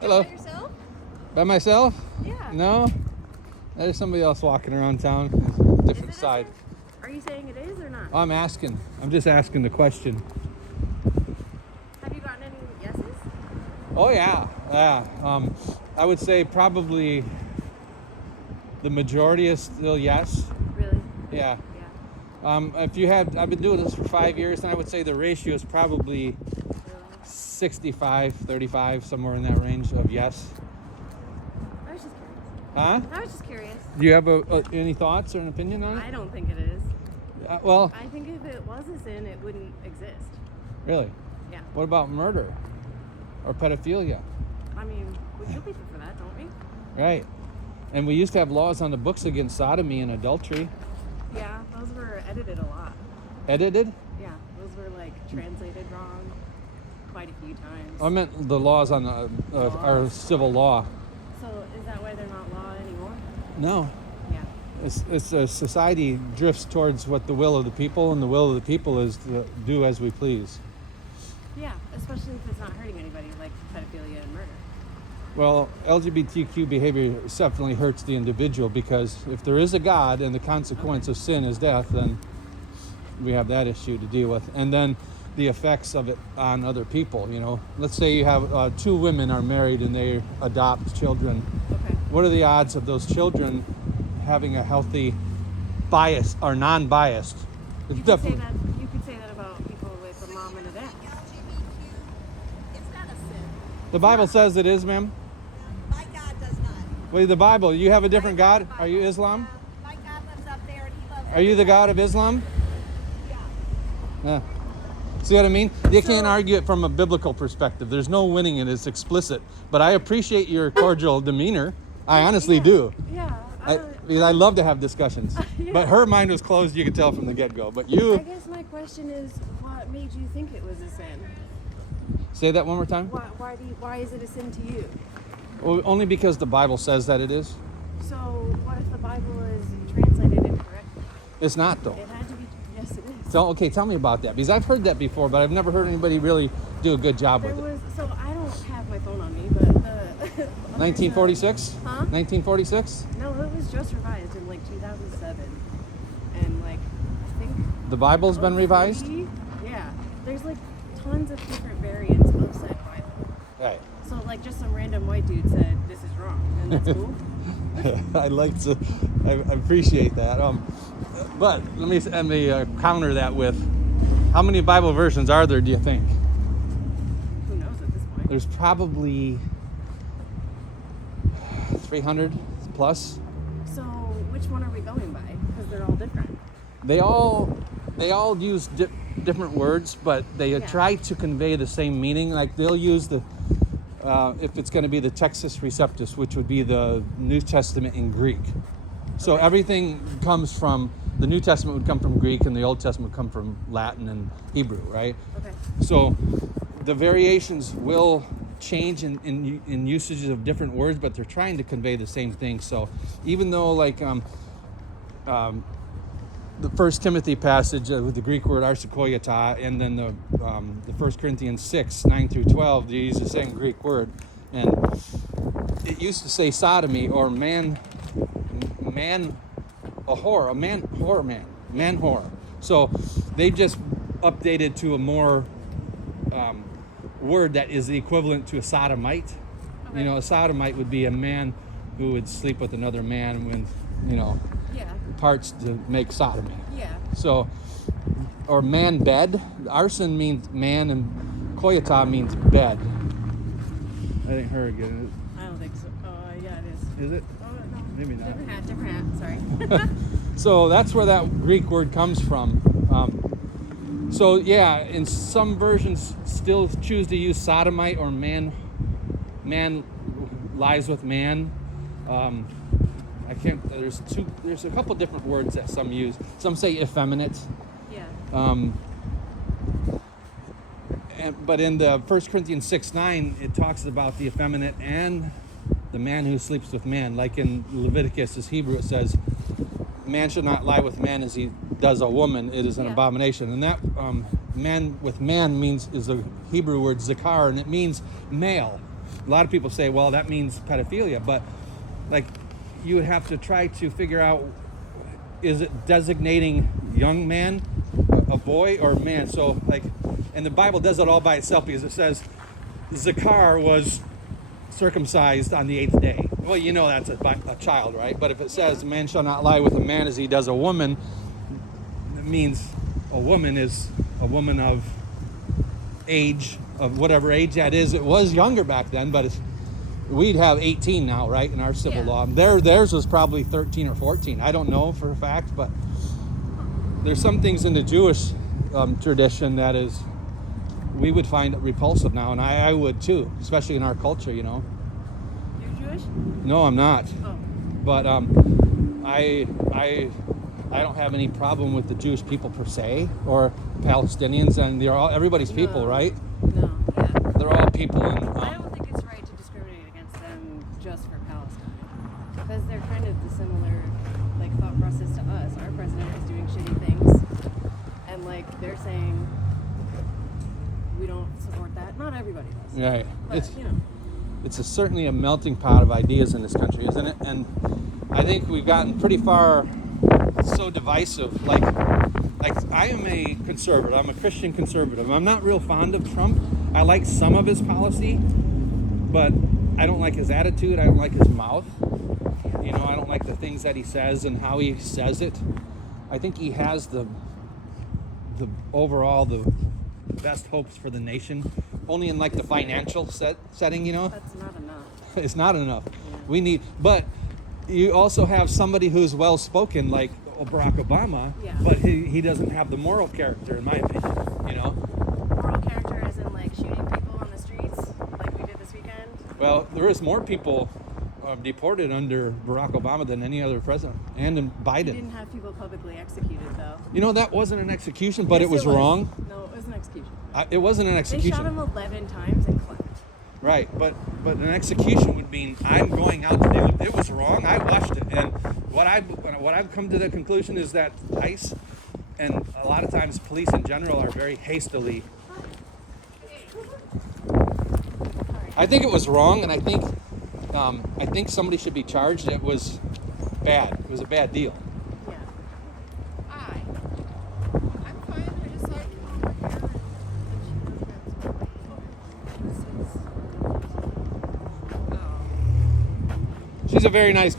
Hello. By yourself? By myself? Yeah. No. There's somebody else walking around town. Different side. Are you saying it is or not? I'm asking. I'm just asking the question. Have you gotten any yeses? Oh yeah. Yeah. I would say probably the majority is still yes. Really? Yeah. Yeah. I've been doing this for 5 years, and I would say the ratio is probably Really? 65, 35, somewhere in that range of yes. I was just curious. Huh? I was just curious. Do you have any thoughts or an opinion on it? I don't think it is. Well, I think if it was a sin, it wouldn't exist. really? Yeah. What about murder or pedophilia? I mean, we kill people for that, don't we? Right. And we used to have laws on the books against sodomy and adultery. Yeah, those were edited a lot. Edited? Yeah, those were like translated wrong quite a few times. I meant the laws on our civil law. So is that why they're not law anymore? No. Yeah. It's society drifts towards what the will of the people, and the will of the people is to do as we please. Yeah, especially if it's not hurting anybody, like pedophilia and murder. Well, LGBTQ behavior definitely hurts the individual, because if there is a God and the consequence of sin is death, then we have that issue to deal with. And then the effects of it on other people, you know. Let's say you have two women are married and they adopt children. Okay. What are the odds of those children having a healthy bias or non-biased? You could say that about people with a mom and a dad. It's not a sin. The Bible says it is, ma'am. My God does not. Well, the Bible, you have a different God? Are you Islam? My God lives up there and he loves Are you the God of Islam? Yeah. See what I mean? You can't argue it from a biblical perspective. There's no winning it. It's explicit. But I appreciate your cordial demeanor. I honestly do. Yeah. Because I love to have discussions. Yeah. But her mind was closed, you could tell from the get-go. But I you... guess my question is, what made you think it was a sin? Say that one more time? Why is it a sin to you? Well, only because the Bible says that it is. So what if the Bible is translated incorrectly? It's not, though. It had to be. Yes, it is. So, okay, tell me about that. Because I've heard that before, but I've never heard anybody really do a good job There with it. was. So I don't have my phone on me, but the. 1946? Huh? 1946? No, it was just revised in like 2007, and like I think. The Bible's been revised? Yeah. There's like tons of different variants of said Bible. Right. So like just some random white dude said this is wrong, and that's cool. I appreciate that. But let me counter that with, how many Bible versions are there, do you think? Who knows at this point? There's probably 300 plus. So which one are we going by? Because they're all different. They all use different words, but they try to convey the same meaning. Like they'll use the, if it's going to be the Textus Receptus, which would be the New Testament in Greek. So everything comes from, the New Testament would come from Greek and the Old Testament would come from Latin and Hebrew, right? Okay. So the variations will change in usages of different words, but they're trying to convey the same thing. So even though like the First Timothy passage with the Greek word arsikoiata, and then the 1 Corinthians 6, 9 through 12, they use the same Greek word. And it used to say sodomy or man whore. So they just updated to a more word that is the equivalent to a sodomite. Okay. You know, a sodomite would be a man who would sleep with another man with, you know, Yeah. parts to make sodomy. Yeah. So, or man bed. Arson means man and koyata means bed. I didn't hear it get it. I don't think so. Yeah, it is. Is it? Oh no. Maybe not. Different hat. Sorry. So that's where that Greek word comes from. So yeah, in some versions still choose to use sodomite or man lies with man. I can't. There's a couple different words that some use. Some say effeminate. Yeah. But in the 1 Corinthians 6:9, it talks about the effeminate and the man who sleeps with man. Like in Leviticus, as Hebrew, it says, man shall not lie with man as he does a woman. It is an abomination. And that man with man is the Hebrew word zakar, and it means male. a lot of people say, well, that means pedophilia, but like you would have to try to figure out, is it designating young man, a boy, or man? So like, and the Bible does it all by itself because it says Zakar was circumcised on the 8th day. Well, you know that's a child, right? But if it says man shall not lie with a man as he does a woman, it means a woman is a woman of age, of whatever age that is. It was younger back then, but we'd have 18 now, right, in our civil law. Theirs was probably 13 or 14. I don't know for a fact, but there's some things in the Jewish tradition that is, we would find repulsive now, and I would too, especially in our culture, you know. You're Jewish? No, I'm not. Oh. But I don't have any problem with the Jewish people per se, or Palestinians, and they're all everybody's people, right? No. Yeah. They're all people. And I don't think it's right to discriminate against them just for Palestine, because they're kind of the similar like thought process to us. Our president is doing shitty things, and like they're saying we don't support that. Not everybody does. right, But you know. it's certainly a melting pot of ideas in this country, isn't it? And I think we've gotten pretty far. So divisive. Like I am a conservative. I'm a Christian conservative. I'm not real fond of Trump. I like some of his policy, but I don't like his attitude. I don't like his mouth. You know, I don't like the things that he says and how he says it. I think he has the overall the best hopes for the nation. Only in like the financial setting, you know. That's not enough. It's not enough. Yeah. We need, but you also have somebody who's well spoken, like Barack Obama, Yeah. but he doesn't have the moral character, in my opinion. You know. Moral character as in like shooting people on the streets, like we did this weekend. Well, there is more people deported under Barack Obama than any other president, and in We Biden. didn't have people publicly executed though. You know, that wasn't an execution, but Yes, it was wrong. No, it was an execution. It wasn't an They execution. shot him 11 times and clapped. Right, but an execution would mean I'm going out to do it. It was wrong. I watched it, and what I've come to the conclusion is that ICE and a lot of times police in general are very hastily. I think it was wrong, and I think somebody should be charged. It was bad. It was a bad deal. Yeah. Hi. I'm fine. I just saw you come over here and She's a very nice